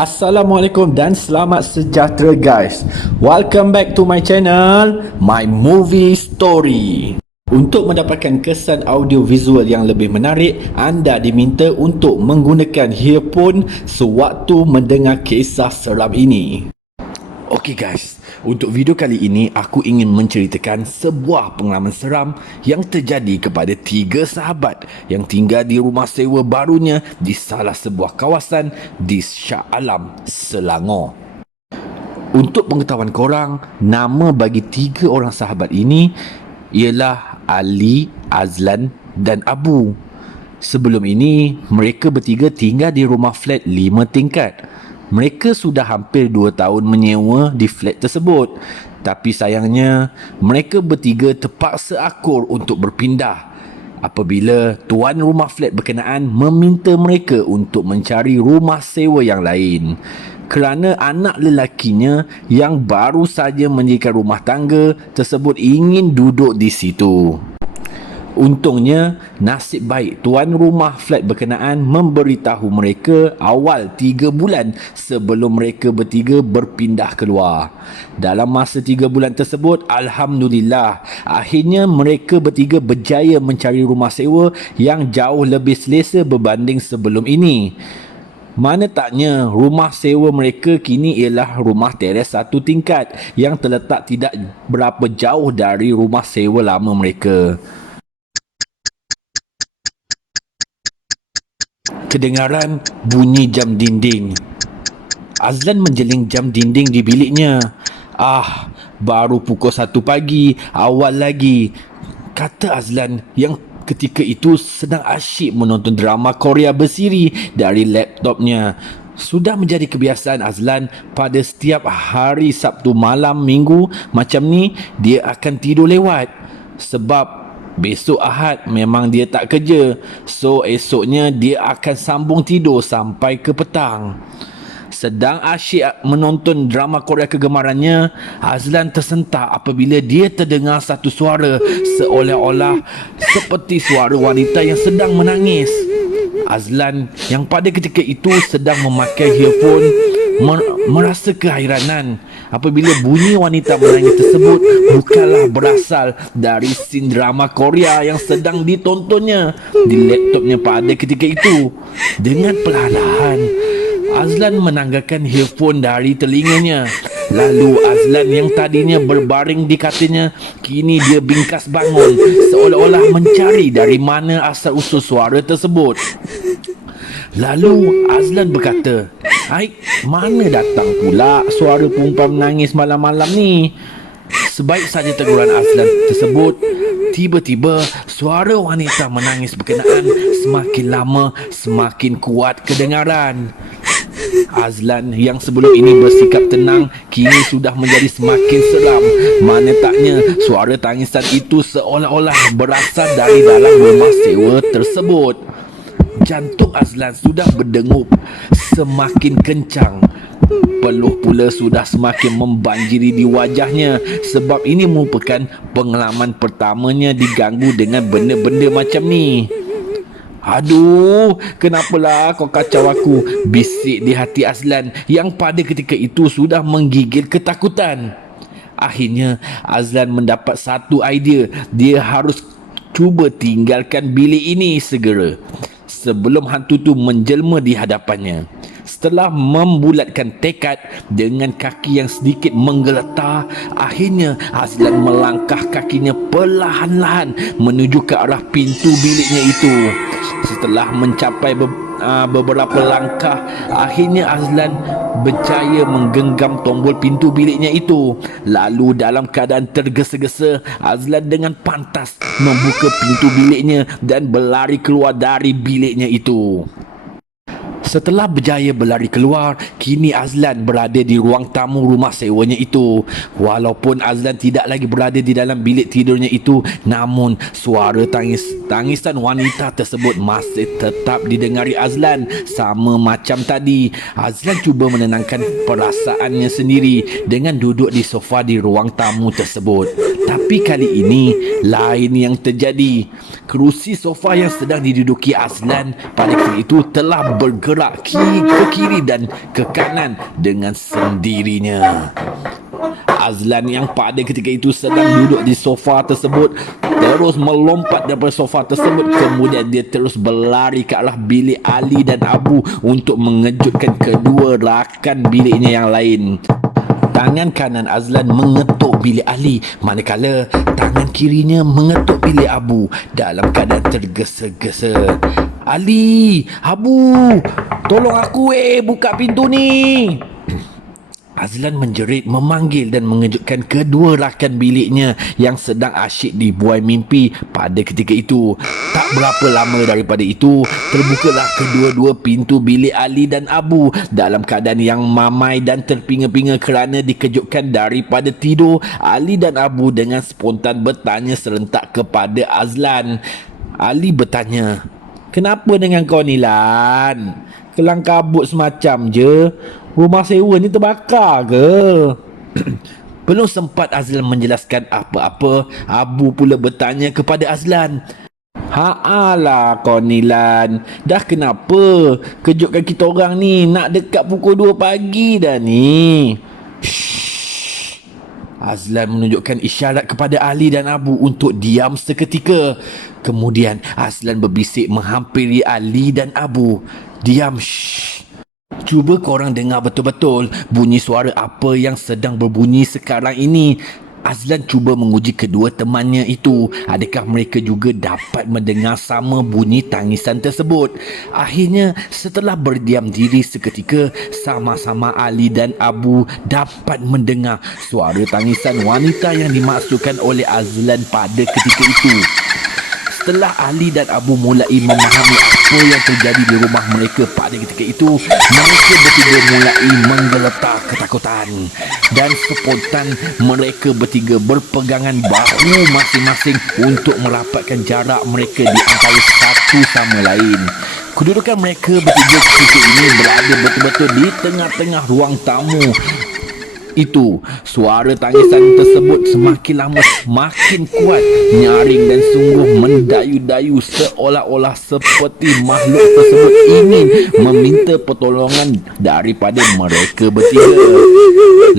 Assalamualaikum dan selamat sejahtera guys. Welcome back to my channel, My Movie Story. Untuk mendapatkan kesan audio visual yang lebih menarik, anda diminta untuk menggunakan earphone sewaktu mendengar kisah seram ini. Okey guys, untuk video kali ini aku ingin menceritakan sebuah pengalaman seram yang terjadi kepada 3 sahabat yang tinggal di rumah sewa barunya di salah sebuah kawasan di Shah Alam, Selangor. Untuk pengetahuan korang, nama bagi 3 orang sahabat ini ialah Ali, Azlan dan Abu. Sebelum ini, mereka bertiga tinggal di rumah flat 5 tingkat. Mereka sudah hampir 2 tahun menyewa di flat tersebut. Tapi sayangnya, mereka bertiga terpaksa akur untuk berpindah apabila tuan rumah flat berkenaan meminta mereka untuk mencari rumah sewa yang lain. Kerana anak lelakinya yang baru saja mendirikan rumah tangga tersebut ingin duduk di situ. Untungnya, nasib baik tuan rumah flat berkenaan memberitahu mereka awal 3 bulan sebelum mereka bertiga berpindah keluar. Dalam masa 3 bulan tersebut, Alhamdulillah, akhirnya mereka bertiga berjaya mencari rumah sewa yang jauh lebih selesa berbanding sebelum ini. Mana taknya rumah sewa mereka kini ialah rumah teres 1 tingkat yang terletak tidak berapa jauh dari rumah sewa lama mereka. Kedengaran bunyi jam dinding. Azlan menjeling jam dinding di biliknya. Baru pukul 1 pagi, awal lagi, kata Azlan yang ketika itu sedang asyik menonton drama Korea bersiri dari laptopnya. Sudah menjadi kebiasaan Azlan pada setiap hari Sabtu malam minggu macam ni, dia akan tidur lewat. Sebab besok Ahad memang dia tak kerja. So esoknya dia akan sambung tidur sampai ke petang. Sedang asyik menonton drama Korea kegemarannya, Azlan tersentak apabila dia terdengar satu suara seolah-olah seperti suara wanita yang sedang menangis. Azlan yang pada ketika itu sedang memakai earphone merasa keheranan apabila bunyi wanita menangis tersebut bukanlah berasal dari scene drama Korea yang sedang ditontonnya di laptopnya pada ketika itu. Dengan perlahan, Azlan menanggalkan earphone dari telinganya. Lalu Azlan yang tadinya berbaring di katilnya, kini dia bingkas bangun seolah-olah mencari dari mana asal usul suara tersebut. Lalu Azlan berkata, mana datang pula suara perempuan menangis malam-malam ni? Sebaik saja teguran Azlan tersebut, tiba-tiba suara wanita menangis berkenaan semakin lama semakin kuat kedengaran. Azlan yang sebelum ini bersikap tenang kini sudah menjadi semakin seram. Mana taknya suara tangisan itu seolah-olah berasal dari dalam rumah sewa tersebut. Jantung Azlan sudah berdengup semakin kencang. Peluh pula sudah semakin membanjiri di wajahnya sebab ini merupakan pengalaman pertamanya diganggu dengan benda-benda macam ni. Aduh, kenapalah kau kacau aku? Bisik di hati Azlan yang pada ketika itu sudah menggigil ketakutan. Akhirnya Azlan mendapat satu idea. Dia harus cuba tinggalkan bilik ini segera sebelum hantu tu menjelma di hadapannya. Setelah membulatkan tekad dengan kaki yang sedikit menggeletar, akhirnya Azlan melangkah kakinya perlahan-lahan menuju ke arah pintu biliknya itu. Setelah mencapai beberapa langkah, akhirnya Azlan berjaya menggenggam tombol pintu biliknya itu. Lalu dalam keadaan tergesa-gesa, Azlan dengan pantas membuka pintu biliknya dan berlari keluar dari biliknya itu. Setelah berjaya berlari keluar, kini Azlan berada di ruang tamu rumah sewanya itu. Walaupun Azlan tidak lagi berada di dalam bilik tidurnya itu, namun suara tangisan wanita tersebut masih tetap didengari Azlan. Sama macam tadi, Azlan cuba menenangkan perasaannya sendiri dengan duduk di sofa di ruang tamu tersebut. Tapi kali ini lain yang terjadi. Kerusi sofa yang sedang diduduki Azlan pada ketika itu telah bergerak ke kiri dan ke kanan dengan sendirinya. Azlan yang pada ketika itu sedang duduk di sofa tersebut terus melompat daripada sofa tersebut. Kemudian dia terus berlari ke arah bilik Ali dan Abu untuk mengejutkan kedua rakan biliknya yang lain. Tangan kanan Azlan mengetuk bilik Ali, manakala tangan kirinya mengetuk bilik Abu dalam keadaan tergesa-gesa. Ali, Abu, tolong aku buka pintu ni. Azlan menjerit, memanggil dan mengejutkan kedua rakan biliknya yang sedang asyik dibuai mimpi pada ketika itu. Tak berapa lama daripada itu, terbukalah kedua-dua pintu bilik Ali dan Abu dalam keadaan yang mamai dan terpinga-pinga kerana dikejutkan daripada tidur. Ali dan Abu dengan spontan bertanya serentak kepada Azlan. Ali bertanya, "Kenapa dengan kau ni, Lan? Kelang kabut semacam je. Rumah sewa ni terbakar ke?" Belum sempat Azlan menjelaskan apa-apa, Abu pula bertanya kepada Azlan, "Haalah kau ni, Lan. Dah kenapa? Kejutkan kita orang ni. Nak dekat pukul 2 pagi dah ni." Shh. Azlan menunjukkan isyarat kepada Ali dan Abu untuk diam seketika. Kemudian Azlan berbisik menghampiri Ali dan Abu. "Diam, shh. Cuba korang dengar betul-betul bunyi suara apa yang sedang berbunyi sekarang ini." Azlan cuba menguji kedua temannya itu. Adakah mereka juga dapat mendengar sama bunyi tangisan tersebut? Akhirnya, setelah berdiam diri seketika, sama-sama Ali dan Abu dapat mendengar suara tangisan wanita yang dimaksudkan oleh Azlan pada ketika itu. Setelah Ali dan Abu mulai memahami apa yang terjadi di rumah mereka pada ketika itu, mereka bertiga mulai menggeletar ketakutan. Dan spontan mereka bertiga berpegangan bahu masing-masing untuk merapatkan jarak mereka di antara satu sama lain. Kedudukan mereka bertiga ketika ini berada betul-betul di tengah-tengah ruang tamu. Itu, suara tangisan tersebut semakin lama semakin kuat, nyaring dan sungguh mendayu-dayu seolah-olah seperti makhluk tersebut ingin meminta pertolongan daripada mereka bertiga.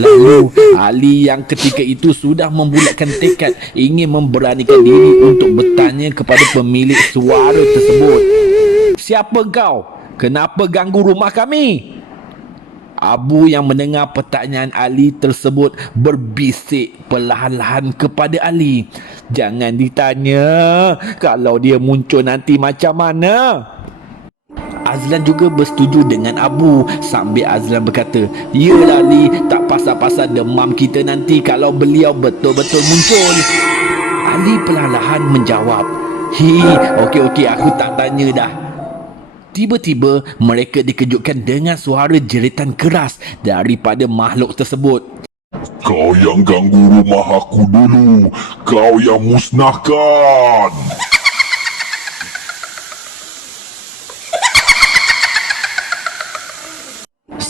Lalu, Ali yang ketika itu sudah membulatkan tekad ingin memberanikan diri untuk bertanya kepada pemilik suara tersebut, "Siapa kau? Kenapa ganggu rumah kami?" Abu yang mendengar pertanyaan Ali tersebut berbisik perlahan-lahan kepada Ali, "Jangan ditanya. Kalau dia muncul nanti macam mana?" Azlan juga bersetuju dengan Abu sambil Azlan berkata, "Yalah Ali, tak pasal-pasal demam kita nanti kalau beliau betul-betul muncul." Ali perlahan-lahan menjawab, Okey, aku tak tanya dah." Tiba-tiba mereka dikejutkan dengan suara jeritan keras daripada makhluk tersebut. "Kau yang ganggu rumah aku dulu. Kau yang musnahkan."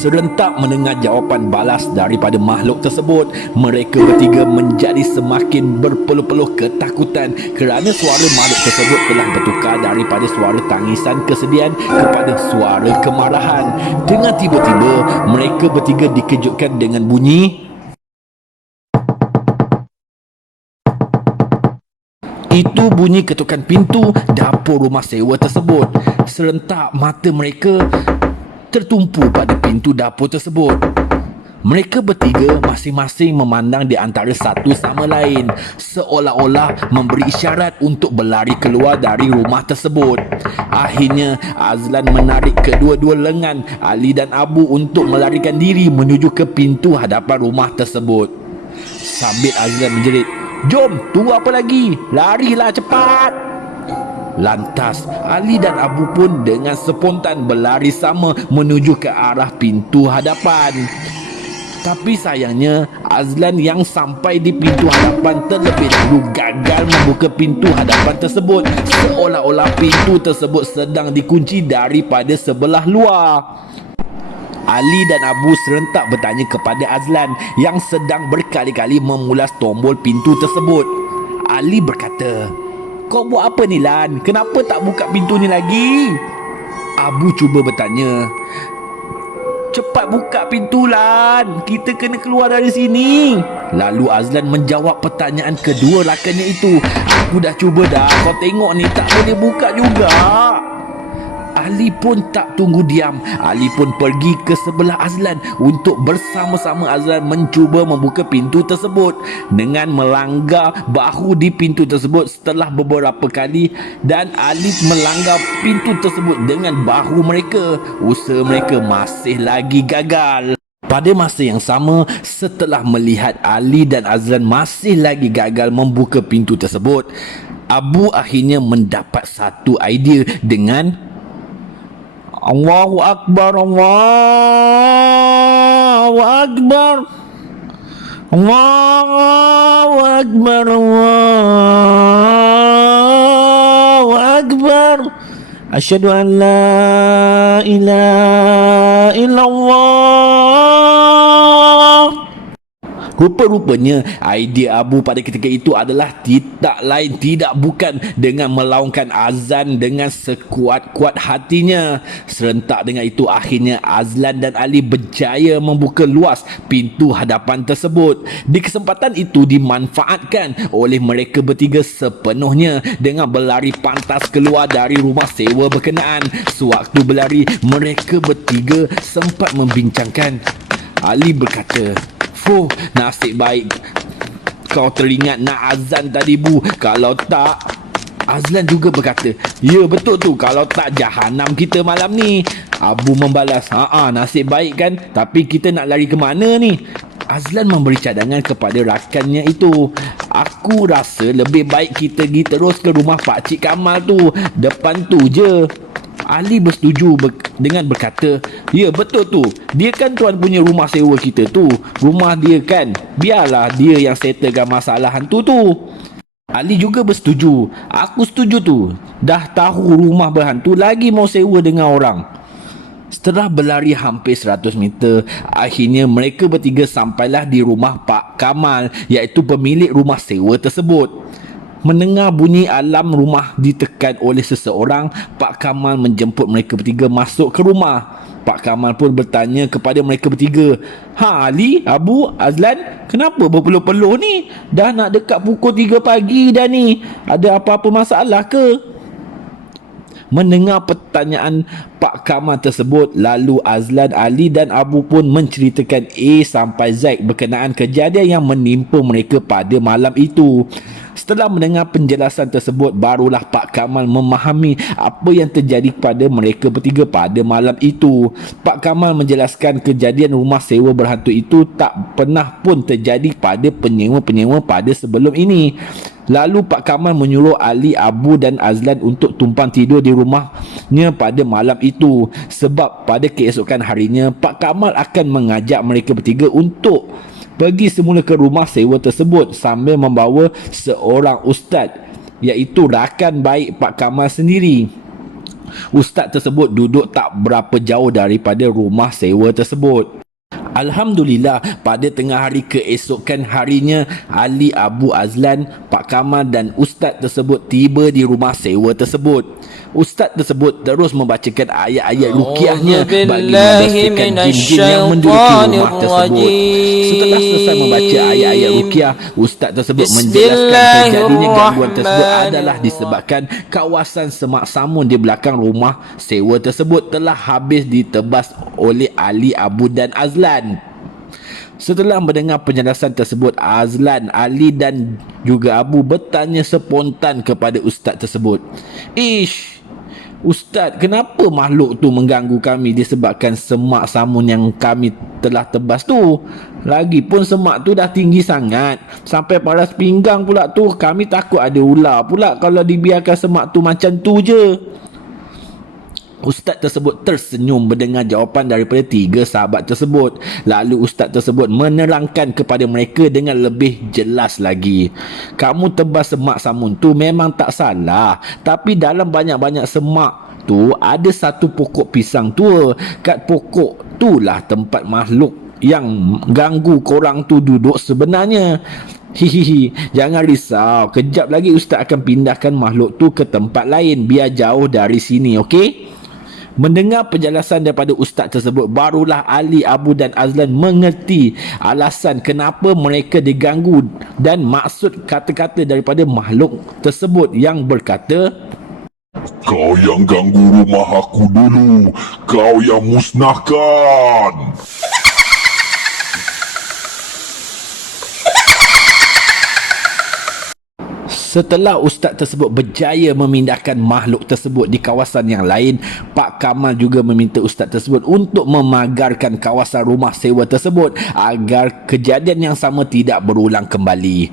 Serentak mendengar jawapan balas daripada makhluk tersebut, mereka bertiga menjadi semakin berpeluh-peluh ketakutan kerana suara makhluk tersebut telah bertukar daripada suara tangisan kesedihan kepada suara kemarahan. Dengan tiba-tiba, mereka bertiga dikejutkan dengan bunyi. Itu bunyi ketukan pintu dapur rumah sewa tersebut. Serentak mata mereka tertumpu pada pintu dapur tersebut. Mereka bertiga masing-masing memandang di antara satu sama lain, seolah-olah memberi isyarat untuk berlari keluar dari rumah tersebut. Akhirnya, Azlan menarik kedua-dua lengan Ali dan Abu untuk melarikan diri menuju ke pintu hadapan rumah tersebut. Sambil Azlan menjerit, "Jom, tunggu apa lagi? Larilah cepat!" Lantas, Ali dan Abu pun dengan spontan berlari sama menuju ke arah pintu hadapan. Tapi sayangnya, Azlan yang sampai di pintu hadapan terlebih dahulu gagal membuka pintu hadapan tersebut, seolah-olah pintu tersebut sedang dikunci daripada sebelah luar. Ali dan Abu serentak bertanya kepada Azlan yang sedang berkali-kali memulas tombol pintu tersebut. Ali berkata, "Kau buat apa ni Lan? Kenapa tak buka pintu ni lagi?" Abu cuba bertanya, "Cepat buka pintu Lan, kita kena keluar dari sini." Lalu Azlan menjawab pertanyaan kedua rakannya itu, "Aku dah cuba dah, kau tengok ni tak boleh buka juga." Ali pun tak tunggu diam. Ali pun pergi ke sebelah Azlan untuk bersama-sama Azlan mencuba membuka pintu tersebut dengan melanggar bahu di pintu tersebut setelah beberapa kali, dan Ali melanggar pintu tersebut dengan bahu mereka. Usaha mereka masih lagi gagal. Pada masa yang sama, setelah melihat Ali dan Azlan masih lagi gagal membuka pintu tersebut, Abu akhirnya mendapat satu idea dengan Allahu Akbar, Allahu Akbar, Allahu Akbar, Allahu Akbar, Asyhadu an la ilaha illallah. Rupa-rupanya idea Abu pada ketika itu adalah tidak lain tidak bukan dengan melaungkan azan dengan sekuat-kuat hatinya. Serentak dengan itu akhirnya Azlan dan Ali berjaya membuka luas pintu hadapan tersebut. Di kesempatan itu dimanfaatkan oleh mereka bertiga sepenuhnya dengan berlari pantas keluar dari rumah sewa berkenaan. Sewaktu berlari, mereka bertiga sempat membincangkan. Ali berkata, "Fuh, nasib baik kau teringat nak azan tadi Bu. Kalau tak..." Azlan juga berkata, "Ya betul tu, kalau tak jahanam kita malam ni." Abu membalas, nasib baik kan, tapi kita nak lari ke mana ni?" Azlan memberi cadangan kepada rakannya itu, "Aku rasa lebih baik kita pergi terus ke rumah Pakcik Kamal tu, depan tu je." Ali bersetuju dengan berkata, "Ya betul tu, dia kan tuan punya rumah sewa kita tu, rumah dia kan, biarlah dia yang settlekan masalah hantu tu." Ali juga bersetuju, "Aku setuju tu, dah tahu rumah berhantu lagi mau sewa dengan orang." Setelah berlari hampir 100 meter, akhirnya mereka bertiga sampailah di rumah Pak Kamal, iaitu pemilik rumah sewa tersebut. Mendengar bunyi alarm rumah ditekan oleh seseorang, Pak Kamal menjemput mereka bertiga masuk ke rumah. Pak Kamal pun bertanya kepada mereka bertiga, Ali, Abu, Azlan, kenapa berpeluh-peluh ni? Dah nak dekat pukul 3 pagi dah ni. Ada apa-apa masalah ke?" Mendengar pertanyaan Pak Kamal tersebut, lalu Azlan, Ali dan Abu pun menceritakan A sampai Z berkenaan kejadian yang menimpa mereka pada malam itu. Setelah mendengar penjelasan tersebut, barulah Pak Kamal memahami apa yang terjadi kepada mereka bertiga pada malam itu. Pak Kamal menjelaskan kejadian rumah sewa berhantu itu tak pernah pun terjadi pada penyewa-penyewa pada sebelum ini. Lalu Pak Kamal menyuruh Ali, Abu dan Azlan untuk tumpang tidur di rumahnya pada malam itu, sebab pada keesokan harinya Pak Kamal akan mengajak mereka bertiga untuk pergi semula ke rumah sewa tersebut sambil membawa seorang ustaz, iaitu rakan baik Pak Kamal sendiri. Ustaz tersebut duduk tak berapa jauh daripada rumah sewa tersebut. Alhamdulillah, pada tengah hari keesokan harinya, Ali, Abu, Azlan, Pak Kamal dan ustaz tersebut tiba di rumah sewa tersebut. Ustaz tersebut terus membacakan ayat-ayat ruqyahnya bagi membersihkan jin-jin yang menduduki rumah tersebut. Setelah selesai membaca ayat-ayat ruqyah, ustaz tersebut menjelaskan terjadinya gangguan tersebut adalah disebabkan kawasan semak samun di belakang rumah sewa tersebut telah habis ditebas oleh Ali, Abu dan Azlan. Setelah mendengar penjelasan tersebut, Azlan, Ali dan juga Abu bertanya spontan kepada ustaz tersebut, Ustaz, kenapa makhluk tu mengganggu kami disebabkan semak samun yang kami telah tebas tu? Lagipun semak tu dah tinggi sangat, sampai paras pinggang pula tu. Kami takut ada ular pula kalau dibiarkan semak tu macam tu je." Ustaz tersebut tersenyum mendengar jawapan daripada tiga sahabat tersebut. Lalu ustaz tersebut menerangkan kepada mereka dengan lebih jelas lagi. "Kamu tebas semak samun tu memang tak salah, tapi dalam banyak-banyak semak tu ada satu pokok pisang tua. Kat pokok tu lah tempat makhluk yang ganggu korang tu duduk sebenarnya. Hihihi, jangan risau. Kejap lagi Ustaz akan pindahkan makhluk tu ke tempat lain biar jauh dari sini, okey? Mendengar penjelasan daripada ustaz tersebut, barulah Ali, Abu dan Azlan mengerti alasan kenapa mereka diganggu dan maksud kata-kata daripada makhluk tersebut yang berkata, Kau yang ganggu rumah aku dulu, kau yang musnahkan. setelah ustaz tersebut berjaya memindahkan makhluk tersebut di kawasan yang lain, Pak Kamal juga meminta ustaz tersebut untuk memagarkan kawasan rumah sewa tersebut agar kejadian yang sama tidak berulang kembali.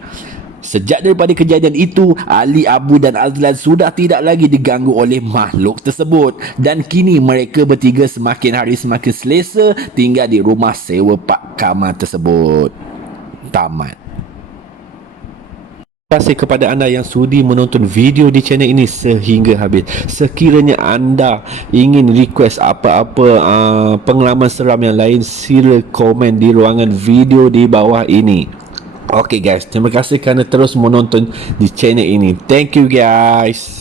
Sejak daripada kejadian itu, Ali, Abu dan Azlan sudah tidak lagi diganggu oleh makhluk tersebut dan kini mereka bertiga semakin hari semakin selesa tinggal di rumah sewa Pak Kamal tersebut. Tamat. Terima kasih kepada anda yang sudi menonton video di channel ini sehingga habis. Sekiranya anda ingin request apa-apa pengalaman seram yang lain, sila komen di ruangan video di bawah ini. Okay guys, terima kasih kerana terus menonton di channel ini. Thank you guys.